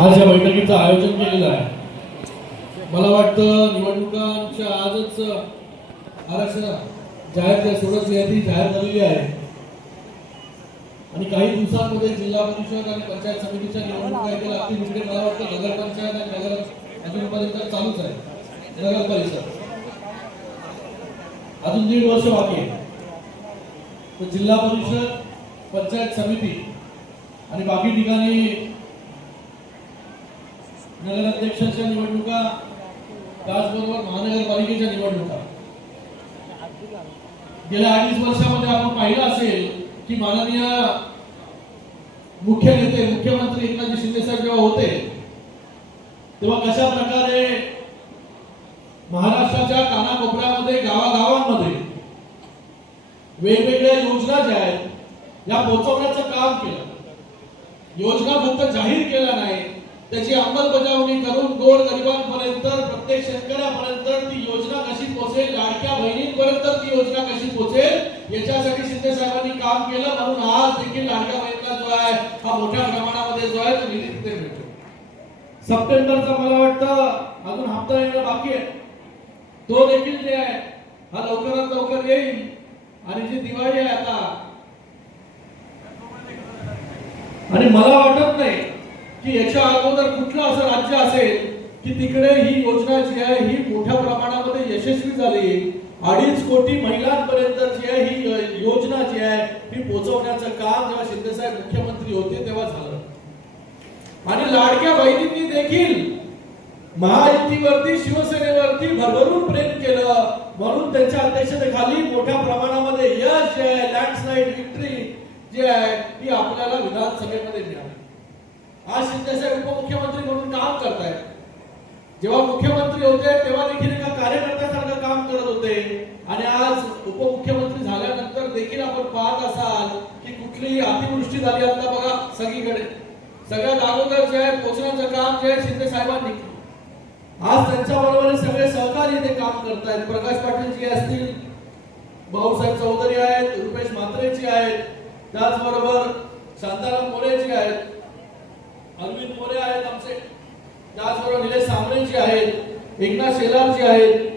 आज या बैठकीचं आयोजन केलेलं आहे. मला वाटतं निवडणुकांच्या आजच आरक्षण जाहीर सोडत यादी जाहीर झालेली आहे. आणि काही दिवसांमध्ये जिल्हा परिषद आणि पंचायत समितीच्या निवडणुका येतील अगदी म्हणजे मला वाटतं नगरपंचायत आणि नगर अजूनपर्यंत चालूच आहे. नगर परिषद. अजून दीड वर्ष बाकी आहे. तर जिल्हा परिषद पंचायत समिती आणि बाकी ठिकाणी नगराध्यक्षाच्या निवडणुका त्याचबरोबर महानगरपालिकेच्या निवडणुका. गेल्या अडीच वर्षामध्ये आपण पाहिलं असेल की माननीय मुख्य नेते मुख्यमंत्री एकनाथ शिंदे साहेब जेव्हा होते तेव्हा कशा प्रकारे महाराष्ट्राच्या कानाकोपऱ्यामध्ये गावागावांमध्ये वेगवेगळ्या योजना ज्या आहेत या पोहोचवण्याचं काम केलं. योजना फक्त जाहीर केल्या नाही त्याची अंमलबजावणी करून गोर गरिबांपर्यंत प्रत्येक शेतकऱ्यापर्यंत ती योजना कशी पोहोचेल लाडक्या बहिणींपर्यंत ती योजना कशी पोहोचेल याच्यासाठी शिंदे साहेबांनी काम केलं. म्हणून आज देखील लाडक्या बहिणीला जो आहे हा मोठ्या प्रमाणामध्ये जो आहे तो निधी तिथे मिळतो. सप्टेंबरचा मला वाटतं अजून हप्ता येणं बाकी आहे. तो देखील जे आहे हा लवकरात लवकर येईल. आणि जी दिवाळी आहे आता आणि मला वाटत नाही की याच्या अगोदर कुठलं असं राज्य असेल की तिकडे ही योजना जी आहे ही मोठ्या प्रमाणामध्ये यशस्वी झाली. अडीच कोटी महिलांपर्यंत जी आहे ही योजना जी आहे ती पोहोचवण्याचं काम जेव्हा शिंदेसाहेब मुख्यमंत्री होते तेव्हा झालं. आणि लाडक्या बहिणींनी देखील महायुतीवरती शिवसेनेवरती भरभरून प्रेम केलं. म्हणून त्यांच्या अध्यक्षतेखाली मोठ्या प्रमाणामध्ये यश जे आहे लँडस्लाईड विक्ट्री जी आहे ती आपल्याला विधानसभेमध्ये मिळाली. आज शिंदेसाहेब उपमुख्यमंत्री म्हणून काम करतायत. जेव्हा मुख्यमंत्री होते तेव्हा देखील एका कार्यकर्त्यासारखं काम करत होते. आणि आज उपमुख्यमंत्री झाल्यानंतर देखील आपण पाहत असाल की कुठलीही अतिवृष्टी झाली आता बघा सगळीकडे. सगळ्यात अगोदर जे आहे पोचण्याचं काम जे आहे शिंदे साहेबांनी केलं. आज त्यांच्या बरोबर सगळे सहकारी ते काम करतायत. प्रकाश पाटील जी असतील भाऊसाहेब चौधरी आहेत रुपेश म्हात्रेजी आहेत त्याचबरोबर शांताराम मोरेजी आहेत. अरविंद मोरे आहेत आमचे. त्याचबरोबर निलेश सामरेजी आहेत एकनाथ शेलारजी आहेत.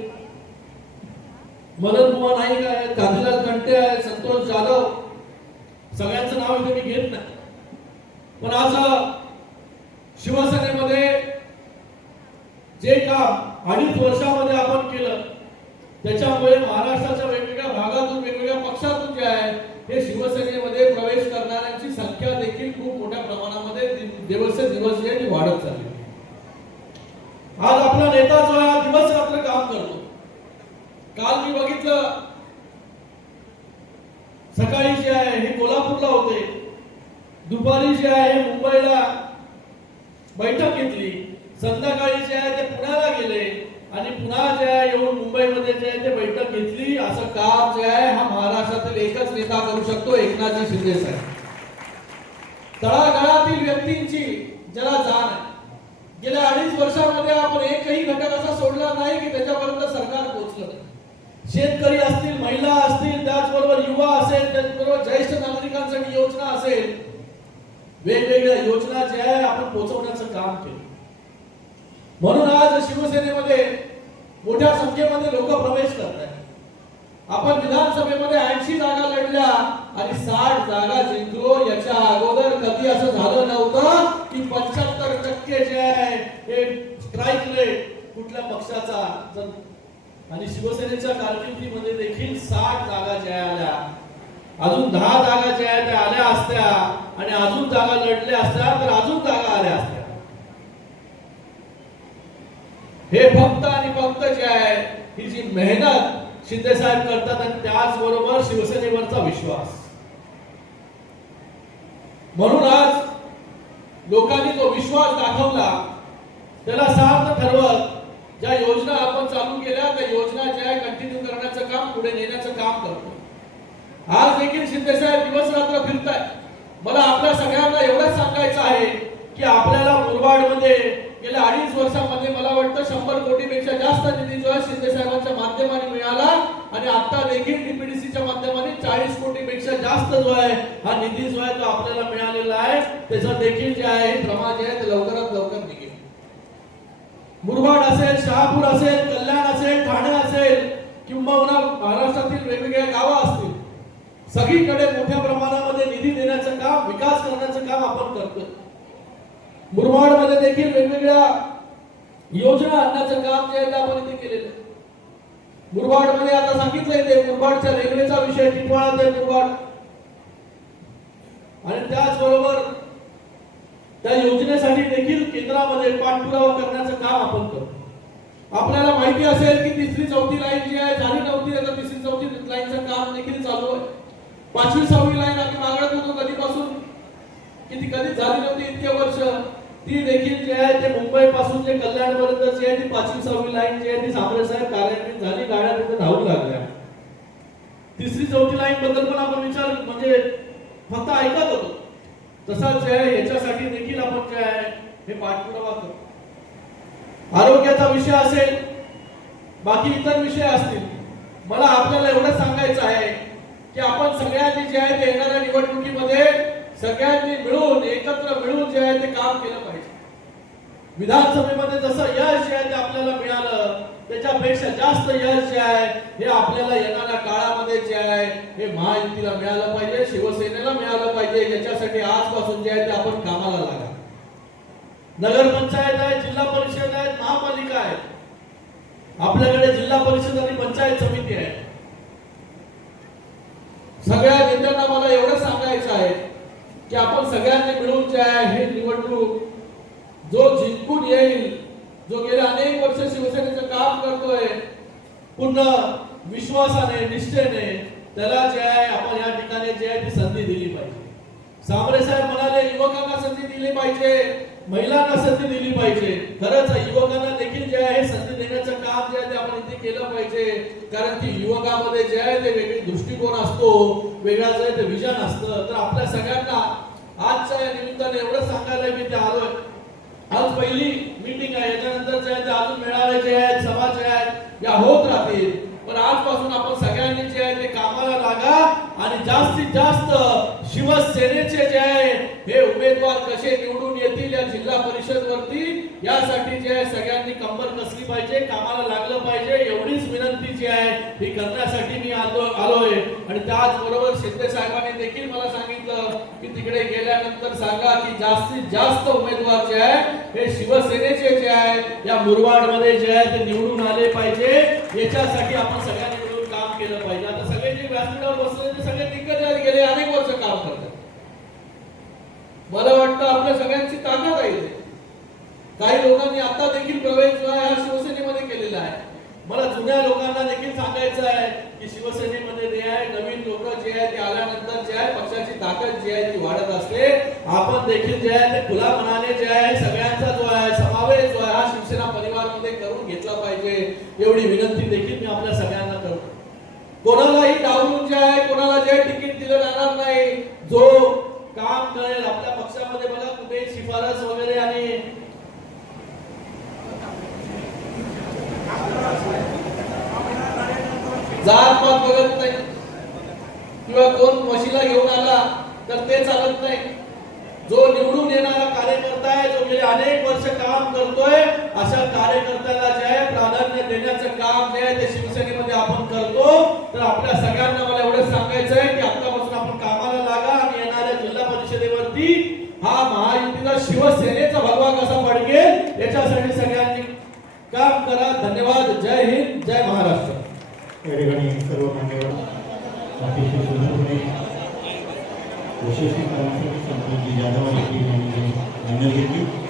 मदन कुमार नाईक आहेत गांधीलाल कंटे आहेत संतोष जाधव. सगळ्यांचं नाव इथे मी घेत नाही. पण आज शिवसेनेमध्ये जे काम अडीच वर्षामध्ये आपण केलं त्याच्यामुळे महाराष्ट्राच्या वेगवेगळ्या भागातून वेगवेगळ्या पक्षातून जे आहे हे शिवसेनेमध्ये प्रवेश करणाऱ्यांची संख्या देखील खूप मोठ्या प्रमाणामध्ये दि- दिवसेंदिवस जी आहे ती वाढत चालली आहे. आज आपला नेता जो आहे हा दिवस रात्र काम करतो काल मी बघितलं सकाळी जे आहे हे कोल्हापूरला होते दुपारी जे आहे मुंबईला बैठक घेतली. संध्याकाळी जे आहे ते पुण्याला गेले. आणि पुन्हा जे आहे येऊन मुंबईमध्ये जे आहे ते बैठक घेतली. असं काम जे आहे हा महाराष्ट्रातील एकच नेता करू शकतो एकनाथजी शिंदे साहेब. तळागाळातील व्यक्तींची ज्याला जाण आहे. गेल्या अडीच वर्षामध्ये आपण एकही घटक असा सोडला नाही की त्याच्यापर्यंत सरकार पोहोचलं शेतकरी असतील महिला असतील त्याचबरोबर युवा असेल त्याचबरोबर ज्येष्ठ नागरिकांसाठी योजना असेल वेगवेगळ्या योजना ज्या आहे आपण पोहोचवण्याचं काम केलं. म्हणून आज शिवसेनेमध्ये मोठ्या संख्येमध्ये लोक प्रवेश करत आहेत. आपण विधानसभेमध्ये ऐंशी जागा लढल्या आणि साठ जागा जिंकलो याच्या अगोदर कधी असं झालं नव्हतं की पंच्याहत्तर टक्के जे आहे हे स्ट्राईक रेट कुठल्या पक्षाचा आणि शिवसेनेच्या कारकिर्दीमध्ये देखील साठ जागा ज्या आल्या अजून दहा जागा ज्या आहेत त्या आल्या असत्या. आणि अजून जागा लढल्या असत्या तर अजून जागा आल्या असत्या. हे फक्त आणि फक्त जे आहे ही जी मेहनत शिंदे साहेब करतात आणि त्याचबरोबर शिवसेनेवरचा विश्वास. म्हणून आज लोकांनी जो विश्वास दाखवला त्याला सार्थ ठरवत ज्या योजना आपण चालू केल्या त्या योजना ज्या आहे कंटिन्यू करण्याचं काम पुढे नेण्याचं काम करतो. आज देखील शिंदे दिवस रात्र फिरताय मला आपल्या सगळ्यांना एवढंच सांगायचं आहे की आपल्याला मुरबाडमध्ये गेल्या अडीच वर्षामध्ये मला वाटतं शंभर कोटीपेक्षा जास्त निधी जो आहे शिंदे माध्यमाने मिळाला आणि आता देखील डीपीडीसीच्या माध्यमाने चाळीस कोटीपेक्षा जास्त जो आहे हा निधी जो आहे तो आपल्याला मिळालेला आहे. त्याचा देखील जे आहे प्रमाण जे आहे ते लवकरात लवकर मुरबाड असेल शहापूर असेल कल्याण असेल ठाणे असेल किंबहुना महाराष्ट्रातील वेगवेगळ्या गावं असतील सगळीकडे मोठ्या प्रमाणामध्ये निधी देण्याचं काम विकास करण्याचं काम आपण करतोय. मुरबाडमध्ये देखील वेगवेगळ्या योजना आणण्याचं काम जे आहे ते आपण इथे केलेलं आहे. मुरबाडमध्ये आता सांगितलंय ते मुरबाडच्या रेल्वेचा विषय टिटवाळा ते मुरबाड आणि त्याचबरोबर त्या योजनेसाठी देखील केंद्रामध्ये पाठपुरावा करण्याचं काम आपण करतो आपल्याला माहिती असेल की तिसरी चौथी लाईन जी आहे झाली नव्हती आता तिसरी चौथी लाईनचं काम देखील चालू आहे. पाचवी सहावी लाईन आम्ही मागत होतो कधीपासून. की ती कधी झाली नव्हती इतके वर्ष. ती देखील जे आहे ते मुंबई पासून जे कल्याण पर्यंत जी आहे ती पाचवी सहावी लाईन जी आहे ती सांबरे साहेब कार्यान्वित झाली गाड्या तिथे धावू लागल्या. तिसरी चौथी लाईन बद्दल पण आपण विचार म्हणजे फक्त ऐकत होतो. तसाच जे आहे याच्यासाठी देखील आपण जे आहे हे पाठपुरावा करतो. आरोग्याचा विषय असेल बाकी इतर विषय असतील मला आपल्याला एवढं सांगायचं आहे. की आपण सगळ्यांनी जे आहे ते येणाऱ्या निवडणुकीमध्ये सगळ्यांनी मिळून एकत्र मिळून जे आहे ते काम केलं पाहिजे. विधानसभेमध्ये जसं यश जे आहे ते आपल्याला मिळालं त्याच्यापेक्षा जास्त यश जे आहे हे आपल्याला येणाऱ्या काळामध्ये जे आहे हे महायुतीला मिळालं पाहिजे शिवसेनेला मिळालं पाहिजे याच्यासाठी आजपासून जे आहे ते आपण कामाला लागा नगर पंचायत आहे जिल्हा परिषद आहे महापालिका आहे आपल्याकडे जिल्हा परिषद आणि पंचायत समिती आहे सगळ्या नेत्यांना मला एवढं सांगायचं आहे की आपण सगळ्यांनी मिळून जे आहे हे निवडणूक जो जिंकून येईल जो गेल्या अनेक वर्ष शिवसेनेचं काम करतोय पुन्हा विश्वासाने निष्ठेने त्याला जे आहे आपण या ठिकाणी जे आहे ती संधी दिली पाहिजे. सामरे साहेब म्हणाले युवकांना संधी दिली पाहिजे. महिलांना संधी दिली पाहिजे? खरंच युवकांना देखील जे आहे संधी देण्याचं काम जे आहे ते आपण इथे केलं पाहिजे. कारण की युवकामध्ये जे आहे ते वेगळी दृष्टिकोन असतो वेगळा जे आहे ते विजन असतं. तर आपल्या सगळ्यांना आजच्या या निमित्ताने एवढं सांगायला मी ते आलोय. आज पहिली मीटिंग आहे. याच्यानंतर जे आहे ते अजून मेळावे जे आहेत सभा जे आहेत या होत राहतील. पण आजपासून आपण सगळ्यांनी जे आहे ते कामाला लागा आणि जास्तीत जास्त शिवसेनेचे जे आहे हे उमेदवार कसे निवडून येतील या जिल्हा परिषद वरती यासाठी जे आहे सगळ्यांनी कंबर कसली पाहिजे कामाला लागलं पाहिजे एवढीच विनंती जी आहे ही करण्यासाठी मी आलो आलोय. आणि त्याचबरोबर शिंदे साहेबांनी देखील मला सांगितलं की तिकडे गेल्यानंतर सांगा की जास्तीत जास्त उमेदवार जे आहे हे शिवसेनेचे जे आहे या मुरवाडमध्ये जे आहे ते निवडून आले पाहिजे. याच्यासाठी आपण सगळ्यांनी मिळून काम केलं पाहिजे. आता सगळे जे व्यासपीठावर बसले ते सगळे दिग्गज गेले अनेक वर्ष मला वाटतं आपल्या सगळ्यांची ताकद आहे काही लोकांनी आता देखील प्रवेश जो आहे हा शिवसेनेमध्ये केलेला आहे. मला जुन्या लोकांना देखील सांगायचं आहे की शिवसेनेमध्ये जे आहे नवीन लोक जे आहे ते आल्यानंतर जे आहे पक्षाची ताकद जी आहे ती वाढत असते. आपण देखील जे आहे ते खुला मनाने जे आहे सगळ्यांचा जो आहे समावेश जो आहे हा शिवसेना परिवारमध्ये करून घेतला पाहिजे. एवढी विनंती देखील मी आपल्या सगळ्यांना करतो. कोणालाही डावून जे आहे कोणाला जे तिकीट दिलं जाणार नाही जो काम करेल आपल्या पक्षामध्ये बघा कुठे शिफारस वगैरे आणि जात पात बघत नाही किंवा कोण म्हशीला घेऊन आला तर ते चालत नाही. जो निवडून येणारा कार्यकर्ता आहे जो गेले अनेक वर्ष काम करतोय अशा कार्यकर्त्याला जे आहे प्राधान्य देण्याचं काम जे आहे ते शिवसेनेमध्ये आपण करतो. तर आपल्या सगळ्यांना मला एवढं सांगायचं आहे की आतापासून आपण कामाला लागा आणि येणाऱ्या जिल्हा परिषदेवरती हा महायुतीचा शिवसेनेचा भगवा कसा पडकेल याच्यासाठी सगळ्यांनी काम करा. धन्यवाद. जय हिंद. जय महाराष्ट्र. या ठिकाणी सर्व मान्यवर अतिशय यशस्वी करण्यासाठी संतोषजी जाधव आणि टीम यांनी निर्णय घेतली.